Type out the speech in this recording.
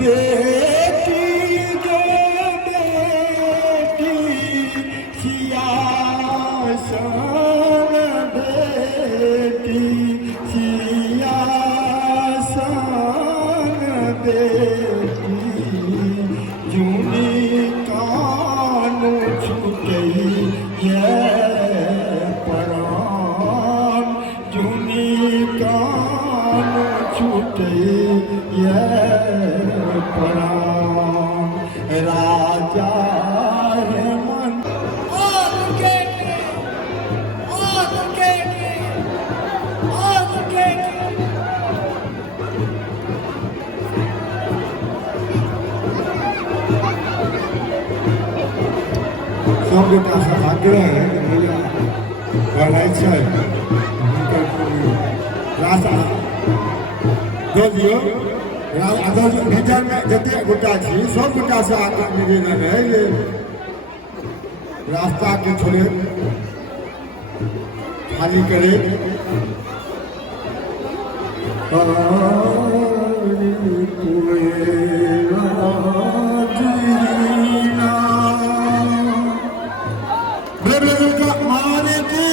बेटी जो बेटी सियासन बेटी सियासन बेटी जूनी कानू छूटई ये परान जूनी कानू छूटई ये परान राजा हेमंत सब बेटा आग्रह है बढ़ाई छै रास्ता दो दियो भेजल में जते गोटा छी सब गोटा से आग्रह निवेदन है ये रास्ता के छोड़े खाली करे माने की